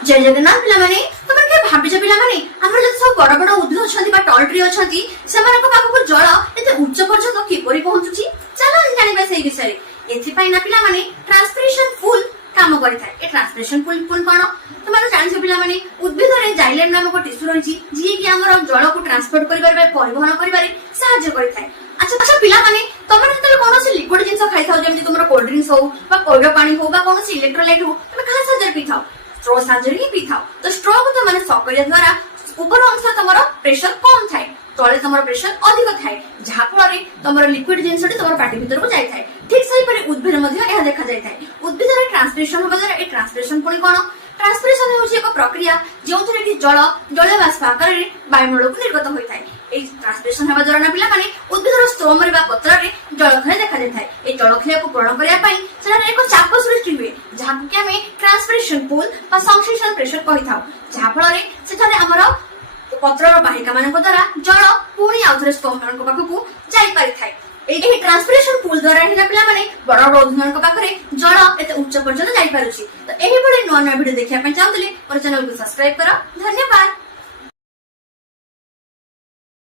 जय जगन्नाथ पिलामाने तुम के भाबिज पिलामाने हमर जत सब बड़ बड़ उद्भिद अछंती बा टॉल ट्री अछंती सेमानक पाखक जल एते उच्च पर्यंत किपरि पहुंचुची चलो जानिबा सेही विषय एथि पई ना पिलामाने ट्रांसपिरेशन फुल काम करिथाय ए ट्रांसपिरेशन फुल फुल कोन तुम जानिछ पिलामाने उद्भिद रे जाइलेम नामक टिश्यू रहिची जे कि हमर जल को ट्रांसपोर्ट करिबार परिवहन करिबार सहायता करिथाय। अच्छा अच्छा पिलामाने तुम जतले कोनोसी लिक्विड जिंस खाइ थाउ जेमति तुमरो कोल्ड ड्रिंक्स हो बा कोल्ड पानी हो बा कोनोसी इलेक्ट्रोलाइट हो तुम कहा साजर पी थाउ स्ट्रॉ साजर ही पी थाउ तो स्ट्रॉ को तो माने सॉकरिया द्वारा ऊपर अंश तमरो प्रेशर कम थाए तळे तमरो प्रेशर अधिक थाए जहा फଳରେ तमरो लिक्विड जिंसटी तमरो पाटी भीतर को जाय थाए। ठीक सही परे उद्भिद मध्ये एहा देखा जाय थाए उद्भिद रे ट्रांसपिरेशन होबा द्वारा ए ट्रांसपिरेशन कोन कोन ट्रांसपिरेशन होछि एक प्रक्रिया जेउथरे कि जल जल बाष्प आकार रे वायुमंडल को निर्गत होय थाए। ए ट्रांसपिरेशन हेबा द्वारा ना पिला माने उद्भिदर स्ट्रोम रे बा पत्र रे जलखय देखा जाय थाए। ए जलखय को पूर्ण करिया पई सेना एक चाप सृष्टि हुए जहा कि हमें ट्रांसपिरेशन पूल बा सक्सेशन प्रेशर कहि थाउ जहा फଳରେ सेठारे हमरो पत्रर बाहिका मानक द्वारा जल पुणी आउथरे स्ट्रोम मानक पाखकु जाई पारि थाए। एही ट्रांसपिरेशन पूल द्वारा हिना पिला माने बड़ बड़ उद्भिद पाखरे जल एते उच्च पर्यंत जाई पारुछि। तो एही बडे नया वीडियो देखिया पई चाहतले मोर चैनल को सब्सक्राइब करो। धन्यवाद।